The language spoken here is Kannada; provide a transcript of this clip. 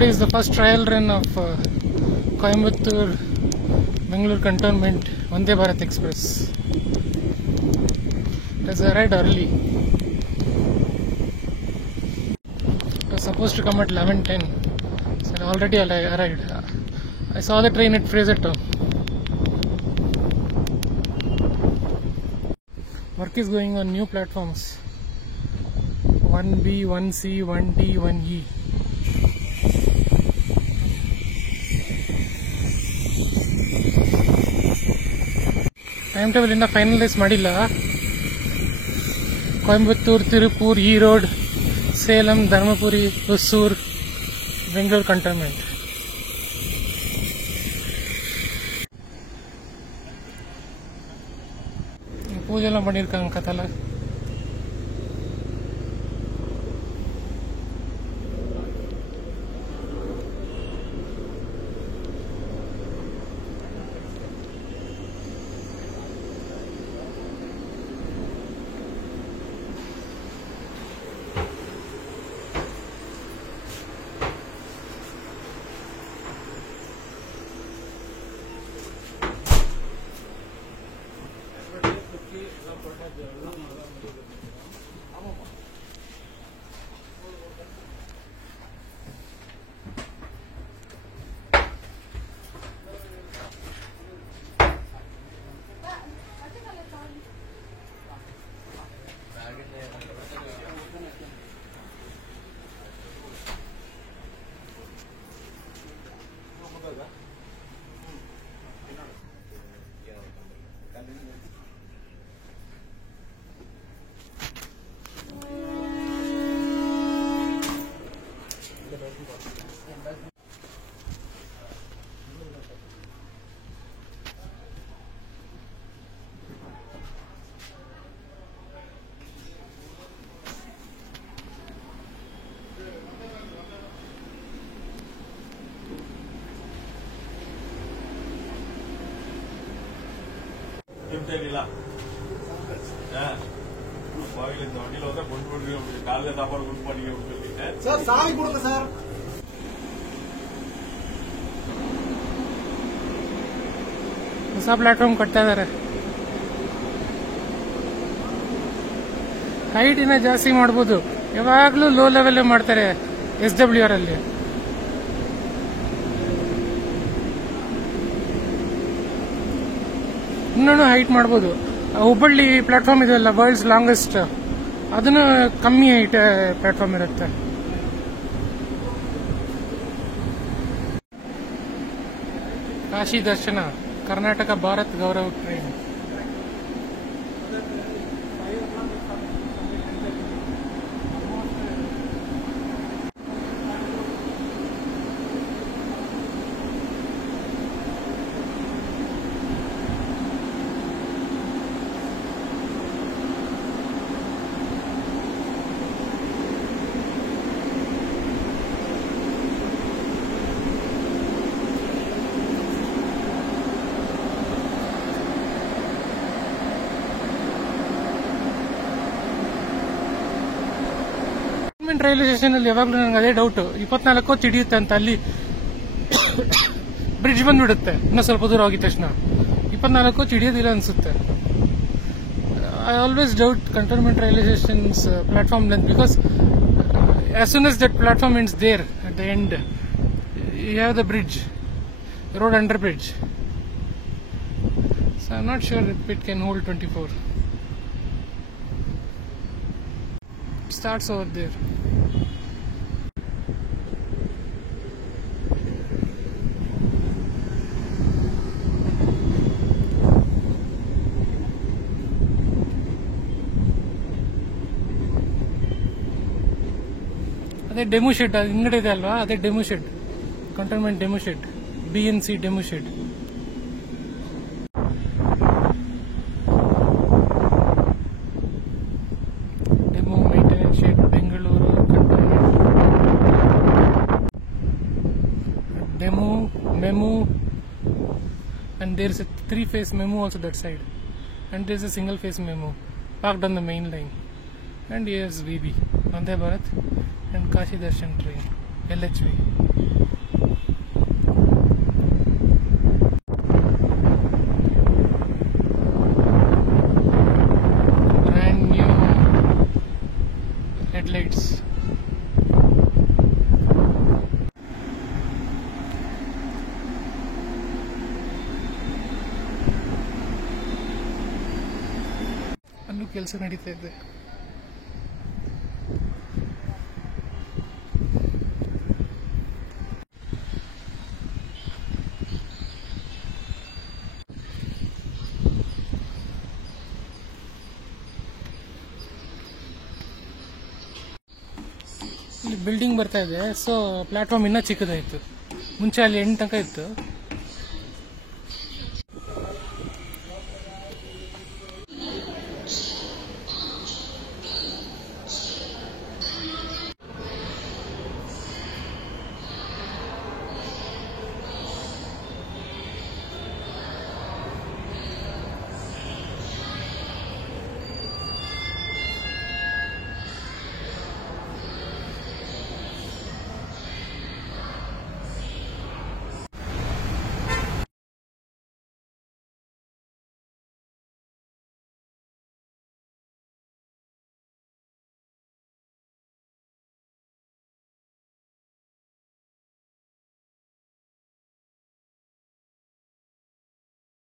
Today is the first trial run of Coimbatore Bangalore Cantonment Vande Bharat Express. It has arrived early. It was supposed to come at 11:10. So it already arrived. I saw the train at Fraser Town. Work is going on new platforms. 1B, 1C, 1D, 1E. Time table ಇಂದ ಫೈನಲೈಸ್ ಮಾಡಿಲ್ಲ. ಕೊಯಂಬತ್ತೂರು, ತಿರುಪೂರ್, ಈರೋಡ್, ಸೇಲಂ, ಧರ್ಮಪುರಿ, ಹೊಸೂರ್, ಬೆಂಗಳೂರು ಕಂಟೋನ್ಮೆಂಟ್. பூஜை எல்லாம் பண்ணியிருக்காங்க கத்தால. சார் சாவி கொடுங்க சார். ಹೊಸ ಪ್ಲಾಟ್ಫಾರ್ಮ್ ಕಟ್ತಾ ಇದಾರೆ. ಹೈಟ್ ಇನ್ನ ಜಾಸ್ತಿ ಮಾಡ್ಬೋದು. ಯಾವಾಗ್ಲೂ ಲೋ ಲೆವೆಲ್ ಮಾಡ್ತಾರೆ SWR ಅಲ್ಲಿ. ಇನ್ನೂ ಹೈಟ್ ಮಾಡ್ಬೋದು. ಹುಬ್ಬಳ್ಳಿ ಪ್ಲಾಟ್ಫಾರ್ಮ್ ಇದೆಯಲ್ಲ, ವರ್ಲ್ಡ್ಸ್ ಲಾಂಗೆಸ್ಟ್, ಅದನ್ನು ಕಮ್ಮಿ ಹೈಟ್ ಪ್ಲಾಟ್ಫಾರ್ಮ್ ಇರುತ್ತೆ. ಕಾಶಿ ದರ್ಶನ ಕರ್ನಾಟಕ ಭಾರತ್ ಗೌರವ ಟ್ರೈನ್. ರೈಲ್ವೆ ಸ್ಟೇಷನ್ ಅಲ್ಲಿ ಯಾವಾಗ್ಲೂ ನನಗೆ ಅದೇ ಡೌಟ್, 24 ಹೊತ್ತು ಹಿಡಿಯುತ್ತೆ ಅಂತ. ಅಲ್ಲಿ ಬ್ರಿಡ್ಜ್ ಬಂದ್ಬಿಡುತ್ತೆ ಇನ್ನೂ ಸ್ವಲ್ಪ ದೂರ ಹೋಗಿದ ತಕ್ಷಣ. 24 ಹೊತ್ತು ಹಿಡಿಯೋದಿಲ್ಲ ಅನ್ಸುತ್ತೆ. I always doubt cantonment railway stations platform length, because as soon as that platform ends there at the end, you have the bridge, road under bridge. So I'm not sure if it can hold 24. It starts over there. ಅದೇ ಡೆಮೋ ಶೆಡ್ ಹಿಂಗಡೆ ಇದೆ ಅಲ್ವಾ, ಅದೇ demo shed, cantonment demo shed, BNC demo shed. Demo maintenance shed, Bengaluru cantonment. Demo, memo, and there is a 3-phase memo also that side, and there is a single-phase memo parked on the main line. And here's VB, Vande Bharat and Kashi Darshan train. LHV. Brand new headlights. ಅಲ್ಲೂ ಕೆಲಸ ನಡೀತಾ ಇದೆ. ಇಲ್ಲಿ ಬಿಲ್ಡಿಂಗ್ ಬರ್ತಾ ಇದೆ, ಸೊ ಪ್ಲಾಟ್ಫಾರ್ಮ್ ಇನ್ನೂ ಚಿಕ್ಕದಾಯಿತು. ಮುಂಚೆ ಅಲ್ಲಿ 8 ತನಕ ಇತ್ತು,